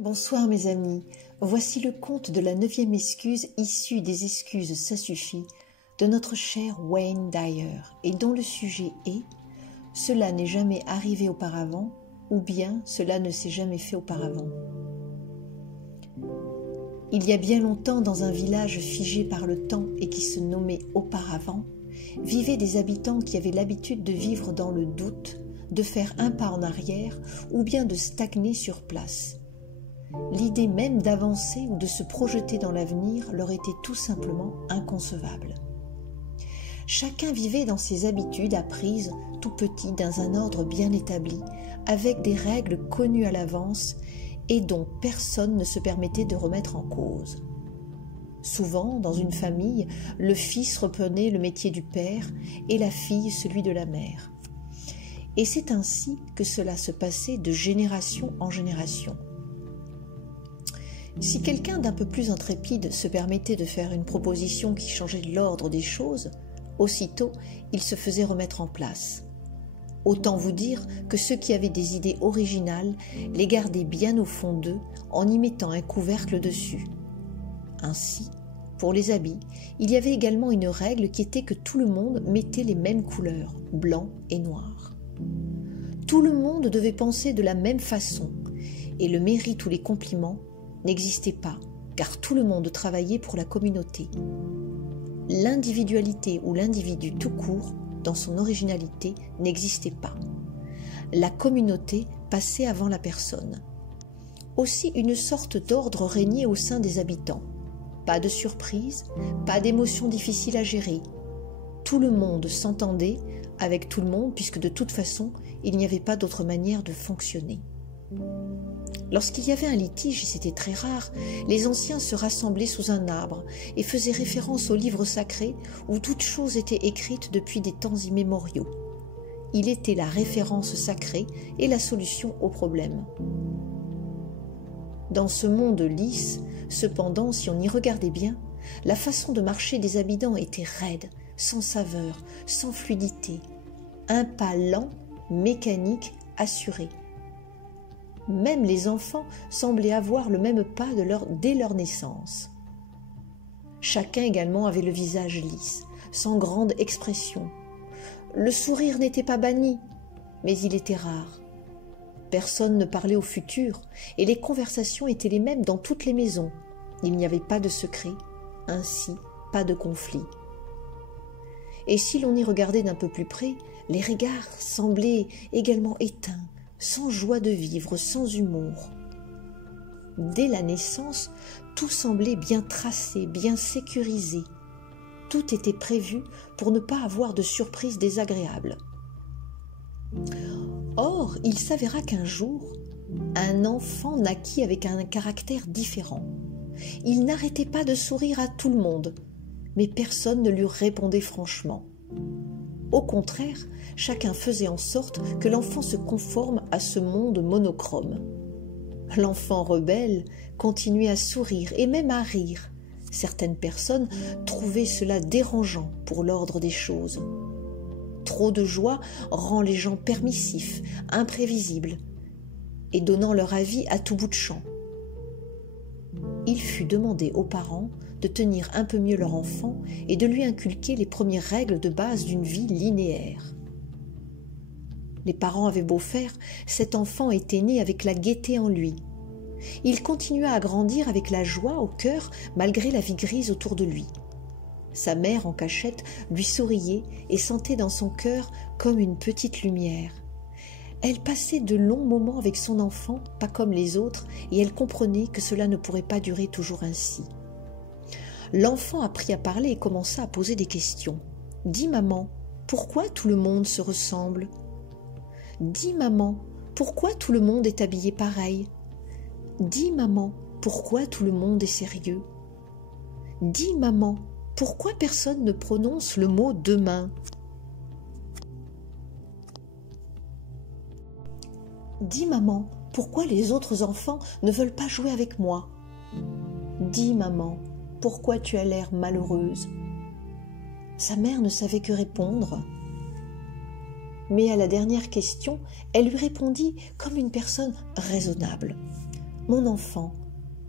Bonsoir mes amis, voici le conte de la 9e excuse issue des excuses ça suffit de notre cher Wayne Dyer et dont le sujet est « Cela n'est jamais arrivé auparavant » ou bien « Cela ne s'est jamais fait auparavant ». Il y a bien longtemps, dans un village figé par le temps et qui se nommait Auparavant, vivaient des habitants qui avaient l'habitude de vivre dans le doute, de faire un pas en arrière ou bien de stagner sur place. L'idée même d'avancer ou de se projeter dans l'avenir leur était tout simplement inconcevable. Chacun vivait dans ses habitudes apprises tout petit dans un ordre bien établi, avec des règles connues à l'avance et dont personne ne se permettait de remettre en cause. Souvent, dans une famille, le fils reprenait le métier du père et la fille celui de la mère. Et c'est ainsi que cela se passait de génération en génération. Si quelqu'un d'un peu plus intrépide se permettait de faire une proposition qui changeait l'ordre des choses, aussitôt il se faisait remettre en place. Autant vous dire que ceux qui avaient des idées originales les gardaient bien au fond d'eux en y mettant un couvercle dessus. Ainsi, pour les habits, il y avait également une règle qui était que tout le monde mettait les mêmes couleurs, blanc et noir. Tout le monde devait penser de la même façon, et le mérite ou les compliments n'existait pas, car tout le monde travaillait pour la communauté. L'individualité ou l'individu tout court, dans son originalité, n'existait pas. La communauté passait avant la personne. Aussi une sorte d'ordre régnait au sein des habitants. Pas de surprise, pas d'émotions difficiles à gérer. Tout le monde s'entendait avec tout le monde, puisque de toute façon, il n'y avait pas d'autre manière de fonctionner. Lorsqu'il y avait un litige, et c'était très rare, les anciens se rassemblaient sous un arbre et faisaient référence au livre sacré où toute chose était écrite depuis des temps immémoriaux. Il était la référence sacrée et la solution au problème. Dans ce monde lisse, cependant, si on y regardait bien, la façon de marcher des habitants était raide, sans saveur, sans fluidité, un pas lent, mécanique, assuré. Même les enfants semblaient avoir le même pas dès leur naissance. Chacun également avait le visage lisse, sans grande expression. Le sourire n'était pas banni, mais il était rare. Personne ne parlait au futur, et les conversations étaient les mêmes dans toutes les maisons. Il n'y avait pas de secret, ainsi pas de conflit. Et si l'on y regardait d'un peu plus près, les regards semblaient également éteints, sans joie de vivre, sans humour. Dès la naissance, tout semblait bien tracé, bien sécurisé. Tout était prévu pour ne pas avoir de surprise désagréable. Or, il s'avéra qu'un jour, un enfant naquit avec un caractère différent. Il n'arrêtait pas de sourire à tout le monde, mais personne ne lui répondait franchement. Au contraire, chacun faisait en sorte que l'enfant se conforme à ce monde monochrome. L'enfant rebelle continuait à sourire et même à rire. Certaines personnes trouvaient cela dérangeant pour l'ordre des choses. Trop de joie rend les gens permissifs, imprévisibles et donnant leur avis à tout bout de champ. Il fut demandé aux parents de tenir un peu mieux leur enfant et de lui inculquer les premières règles de base d'une vie linéaire. Les parents avaient beau faire, cet enfant était né avec la gaieté en lui. Il continua à grandir avec la joie au cœur malgré la vie grise autour de lui. Sa mère, en cachette, lui souriait et sentait dans son cœur comme une petite lumière. Elle passait de longs moments avec son enfant, pas comme les autres, et elle comprenait que cela ne pourrait pas durer toujours ainsi. L'enfant apprit à parler et commença à poser des questions. « Dis maman, pourquoi tout le monde se ressemble ? Dis maman, pourquoi tout le monde est habillé pareil ? Dis maman, pourquoi tout le monde est sérieux ? Dis maman, pourquoi personne ne prononce le mot demain ? Dis maman, pourquoi les autres enfants ne veulent pas jouer avec moi ? Dis maman, pourquoi tu as l'air malheureuse ? Sa mère ne savait que répondre. Mais à la dernière question, elle lui répondit comme une personne raisonnable. Mon enfant,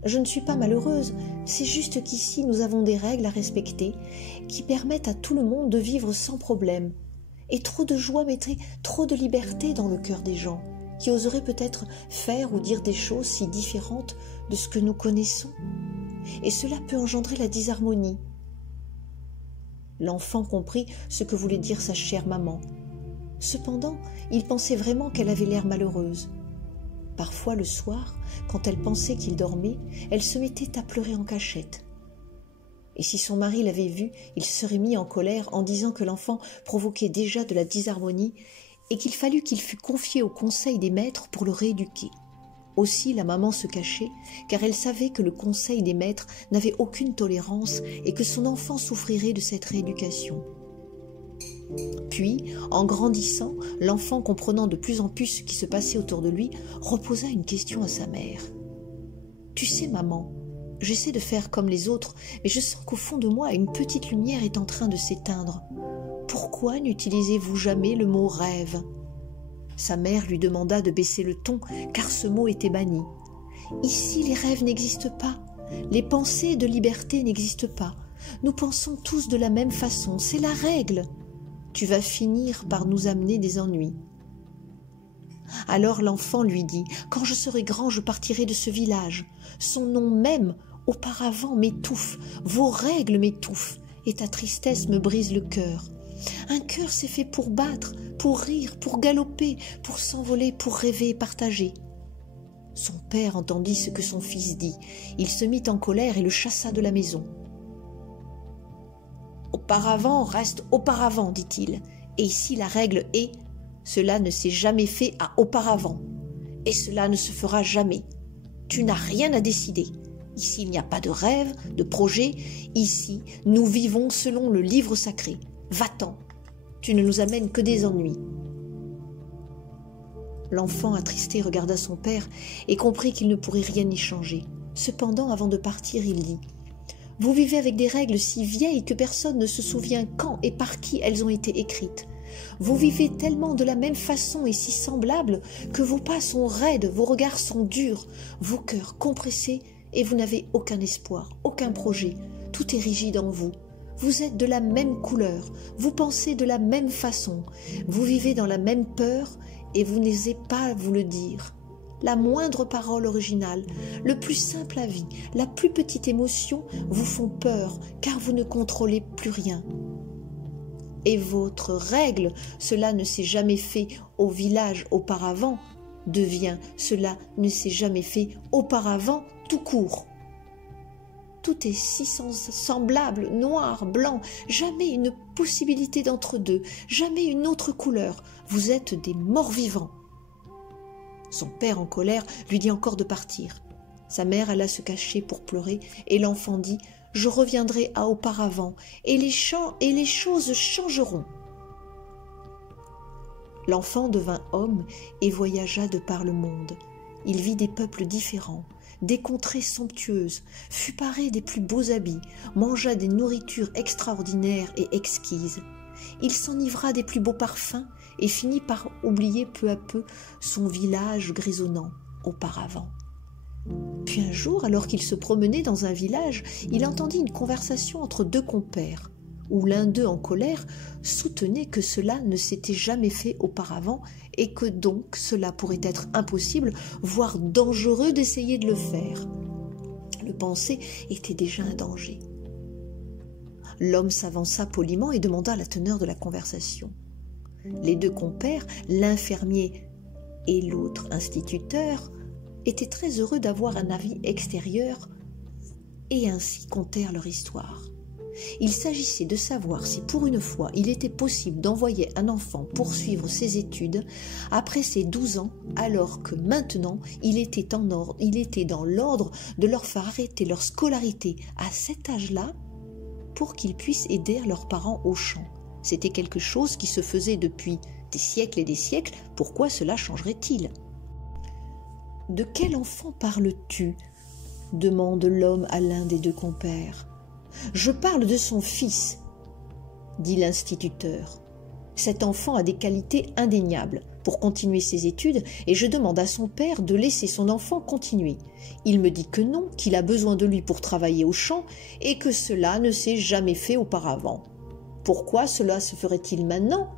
je ne suis pas malheureuse, c'est juste qu'ici nous avons des règles à respecter qui permettent à tout le monde de vivre sans problème. Et trop de joie mettrait trop de liberté dans le cœur des gens, qui oseraient peut-être faire ou dire des choses si différentes de ce que nous connaissons. Et cela peut engendrer la disharmonie. » L'enfant comprit ce que voulait dire sa chère maman. Cependant, il pensait vraiment qu'elle avait l'air malheureuse. Parfois, le soir, quand elle pensait qu'il dormait, elle se mettait à pleurer en cachette. Et si son mari l'avait vue, il se serait mis en colère en disant que l'enfant provoquait déjà de la disharmonie et qu'il fallut qu'il fût confié au conseil des maîtres pour le rééduquer. Aussi la maman se cachait, car elle savait que le conseil des maîtres n'avait aucune tolérance et que son enfant souffrirait de cette rééducation. Puis, en grandissant, l'enfant, comprenant de plus en plus ce qui se passait autour de lui, reposa une question à sa mère. « Tu sais, maman, j'essaie de faire comme les autres, mais je sens qu'au fond de moi, une petite lumière est en train de s'éteindre. Pourquoi n'utilisez-vous jamais le mot « rêve » ?» Sa mère lui demanda de baisser le ton, car ce mot était banni. « Ici, les rêves n'existent pas. Les pensées de liberté n'existent pas. Nous pensons tous de la même façon, c'est la règle. Tu vas finir par nous amener des ennuis. » Alors l'enfant lui dit « Quand je serai grand, je partirai de ce village. Son nom même, auparavant, m'étouffe. Vos règles m'étouffent, et ta tristesse me brise le cœur. Un cœur c'est fait pour battre, pour rire, pour galoper, pour s'envoler, pour rêver et partager. » Son père entendit ce que son fils dit. Il se mit en colère et le chassa de la maison. « Auparavant reste auparavant, dit-il, et ici la règle est « cela ne s'est jamais fait à auparavant, et cela ne se fera jamais. Tu n'as rien à décider. Ici il n'y a pas de rêve, de projet, ici nous vivons selon le livre sacré. Va-t'en, tu ne nous amènes que des ennuis. » L'enfant attristé regarda son père et comprit qu'il ne pourrait rien y changer. Cependant, avant de partir, il dit « Vous vivez avec des règles si vieilles que personne ne se souvient quand et par qui elles ont été écrites. Vous vivez tellement de la même façon et si semblables que vos pas sont raides, vos regards sont durs, vos cœurs compressés et vous n'avez aucun espoir, aucun projet. Tout est rigide en vous. Vous êtes de la même couleur, vous pensez de la même façon, vous vivez dans la même peur et vous n'osez pas vous le dire. La moindre parole originale, le plus simple avis, la plus petite émotion vous font peur car vous ne contrôlez plus rien. Et votre règle, cela ne s'est jamais fait au village auparavant, devient cela ne s'est jamais fait auparavant tout court. Tout est si semblable, noir, blanc, jamais une possibilité d'entre-deux, jamais une autre couleur. Vous êtes des morts vivants. » Son père, en colère, lui dit encore de partir. Sa mère alla se cacher pour pleurer, et l'enfant dit « Je reviendrai à auparavant, et les choses changeront. » L'enfant devint homme et voyagea de par le monde. Il vit des peuples différents, des contrées somptueuses, fut paré des plus beaux habits, mangea des nourritures extraordinaires et exquises. Il s'enivra des plus beaux parfums et finit par oublier peu à peu son village grisonnant auparavant. Puis un jour, alors qu'il se promenait dans un village, il entendit une conversation entre deux compères, où l'un d'eux, en colère, soutenait que cela ne s'était jamais fait auparavant et que donc cela pourrait être impossible, voire dangereux d'essayer de le faire. Le penser était déjà un danger. L'homme s'avança poliment et demanda la teneur de la conversation. Les deux compères, l'un fermier et l'autre instituteur, étaient très heureux d'avoir un avis extérieur et ainsi contèrent leur histoire. Il s'agissait de savoir si pour une fois il était possible d'envoyer un enfant poursuivre ses études après ses 12 ans, alors que maintenant il était dans l'ordre de leur faire arrêter leur scolarité à cet âge-là pour qu'ils puissent aider leurs parents au champ. C'était quelque chose qui se faisait depuis des siècles et des siècles, pourquoi cela changerait-il ? « De quel enfant parles-tu » demande l'homme à l'un des deux compères. « Je parle de son fils, dit l'instituteur. Cet enfant a des qualités indéniables pour continuer ses études et je demande à son père de laisser son enfant continuer. Il me dit que non, qu'il a besoin de lui pour travailler au champ et que cela ne s'est jamais fait auparavant. Pourquoi cela se ferait-il maintenant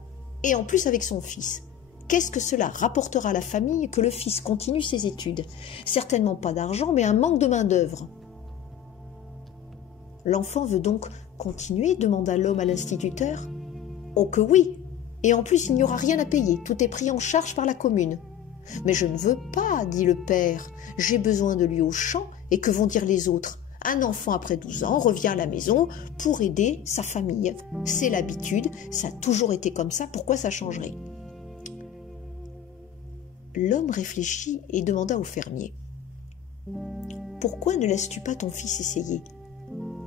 et en plus avec son fils? Qu'est-ce que cela rapportera à la famille que le fils continue ses études? Certainement pas d'argent, mais un manque de main-d'œuvre. L'enfant veut donc continuer, demanda l'homme à l'instituteur. Oh que oui! Et en plus, il n'y aura rien à payer, tout est pris en charge par la commune. Mais je ne veux pas, dit le père, j'ai besoin de lui au champ, et que vont dire les autres? Un enfant après 12 ans revient à la maison pour aider sa famille. C'est l'habitude, ça a toujours été comme ça, pourquoi ça changerait? L'homme réfléchit et demanda au fermier. Pourquoi ne laisses-tu pas ton fils essayer?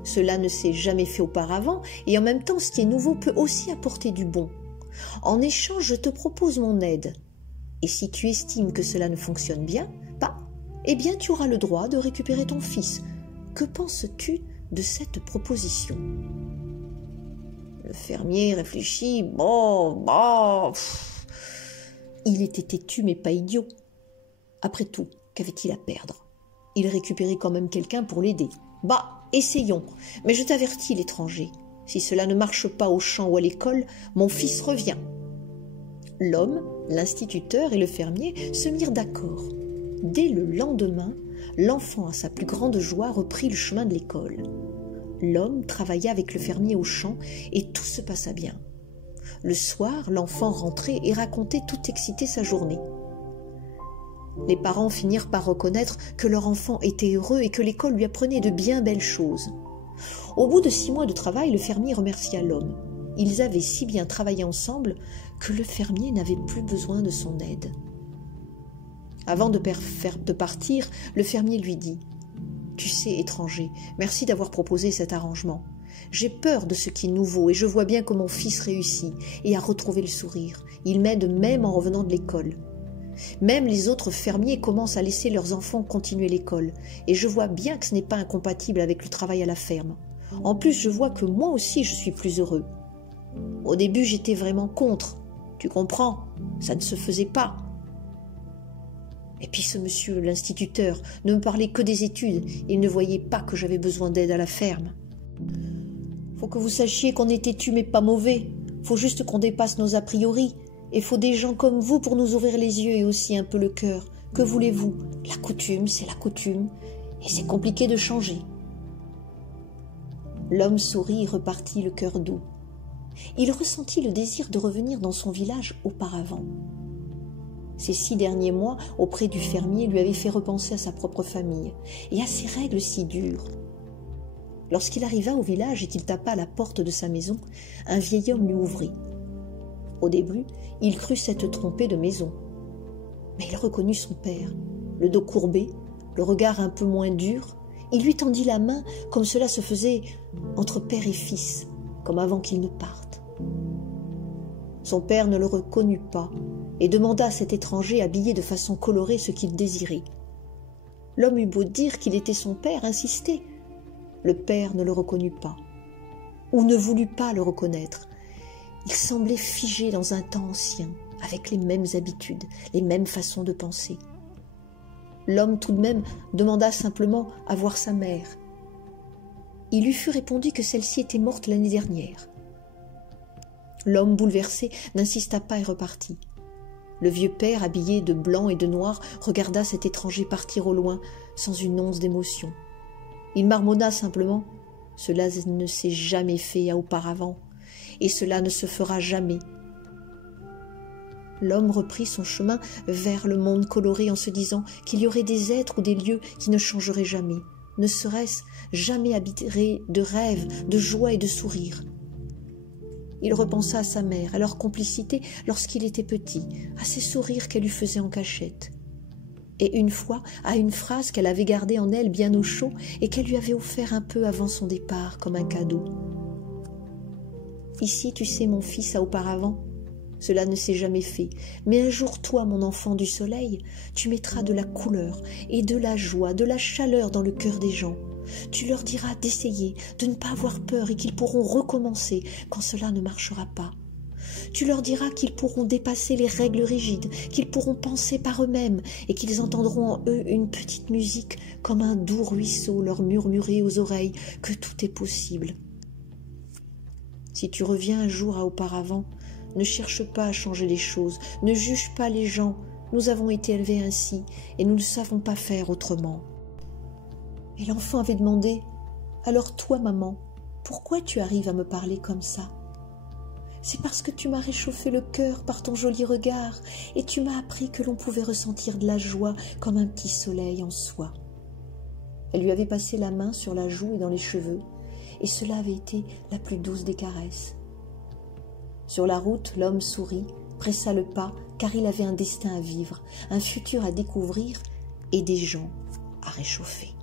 Cela ne s'est jamais fait auparavant, et en même temps, ce qui est nouveau peut aussi apporter du bon. En échange, je te propose mon aide. Et si tu estimes que cela ne fonctionne bien, eh bien tu auras le droit de récupérer ton fils. Que penses-tu de cette proposition? Le fermier réfléchit. Il était têtu mais pas idiot. Après tout, qu'avait-il à perdre? Il récupérait quand même quelqu'un pour l'aider. Essayons. Mais je t'avertis, l'étranger. Si cela ne marche pas au champ ou à l'école, mon fils revient. L'homme, l'instituteur et le fermier se mirent d'accord. Dès le lendemain, l'enfant, à sa plus grande joie, reprit le chemin de l'école. L'homme travailla avec le fermier au champ et tout se passa bien. Le soir, l'enfant rentrait et racontait tout excité sa journée. Les parents finirent par reconnaître que leur enfant était heureux et que l'école lui apprenait de bien belles choses. Au bout de 6 mois de travail, le fermier remercia l'homme. Ils avaient si bien travaillé ensemble que le fermier n'avait plus besoin de son aide. Avant de partir, le fermier lui dit « Tu sais, étranger, merci d'avoir proposé cet arrangement. J'ai peur de ce qui est nouveau et je vois bien que mon fils réussit et a retrouvé le sourire. Il m'aide même en revenant de l'école. Même les autres fermiers commencent à laisser leurs enfants continuer l'école et je vois bien que ce n'est pas incompatible avec le travail à la ferme. En plus, je vois que moi aussi je suis plus heureux. Au début, j'étais vraiment contre. Tu comprends? Ça ne se faisait pas. Et puis ce monsieur, l'instituteur, ne me parlait que des études. Il ne voyait pas que j'avais besoin d'aide à la ferme. Faut que vous sachiez qu'on est têtu mais pas mauvais. Faut juste qu'on dépasse nos a priori. Et faut des gens comme vous pour nous ouvrir les yeux et aussi un peu le cœur. Que voulez-vous? La coutume, c'est la coutume. Et c'est compliqué de changer. L'homme sourit et repartit le cœur doux. Il ressentit le désir de revenir dans son village auparavant. Ces 6 derniers mois auprès du fermier lui avaient fait repenser à sa propre famille et à ses règles si dures. Lorsqu'il arriva au village et qu'il tapa à la porte de sa maison, un vieil homme lui ouvrit. Au début, il crut s'être trompé de maison. Mais il reconnut son père, le dos courbé, le regard un peu moins dur. Il lui tendit la main comme cela se faisait entre père et fils, comme avant qu'il ne parte. Son père ne le reconnut pas et demanda à cet étranger habillé de façon colorée ce qu'il désirait. L'homme eut beau dire qu'il était son père, insistait. Le père ne le reconnut pas, ou ne voulut pas le reconnaître. Il semblait figé dans un temps ancien, avec les mêmes habitudes, les mêmes façons de penser. L'homme tout de même demanda simplement à voir sa mère. Il lui fut répondu que celle-ci était morte l'année dernière. L'homme bouleversé n'insista pas et repartit. Le vieux père, habillé de blanc et de noir, regarda cet étranger partir au loin sans une once d'émotion. Il marmonna simplement « Cela ne s'est jamais fait auparavant, et cela ne se fera jamais. » L'homme reprit son chemin vers le monde coloré en se disant qu'il y aurait des êtres ou des lieux qui ne changeraient jamais, ne serait-ce jamais habiterés de rêves, de joie et de sourires. Il repensa à sa mère, à leur complicité lorsqu'il était petit, à ces sourires qu'elle lui faisait en cachette. Et une fois, à une phrase qu'elle avait gardée en elle bien au chaud et qu'elle lui avait offert un peu avant son départ comme un cadeau. « Ici, tu sais, mon fils, auparavant, cela ne s'est jamais fait, mais un jour, toi, mon enfant du soleil, tu mettras de la couleur et de la joie, de la chaleur dans le cœur des gens. Tu leur diras d'essayer, de ne pas avoir peur et qu'ils pourront recommencer quand cela ne marchera pas. Tu leur diras qu'ils pourront dépasser les règles rigides, qu'ils pourront penser par eux-mêmes et qu'ils entendront en eux une petite musique comme un doux ruisseau leur murmurer aux oreilles que tout est possible. Si tu reviens un jour à auparavant, ne cherche pas à changer les choses, ne juge pas les gens. Nous avons été élevés ainsi et nous ne savons pas faire autrement. » Et l'enfant avait demandé « Alors toi, maman, pourquoi tu arrives à me parler comme ça ? » « C'est parce que tu m'as réchauffé le cœur par ton joli regard et tu m'as appris que l'on pouvait ressentir de la joie comme un petit soleil en soi. » Elle lui avait passé la main sur la joue et dans les cheveux, et cela avait été la plus douce des caresses. Sur la route, l'homme sourit, pressa le pas, car il avait un destin à vivre, un futur à découvrir et des gens à réchauffer.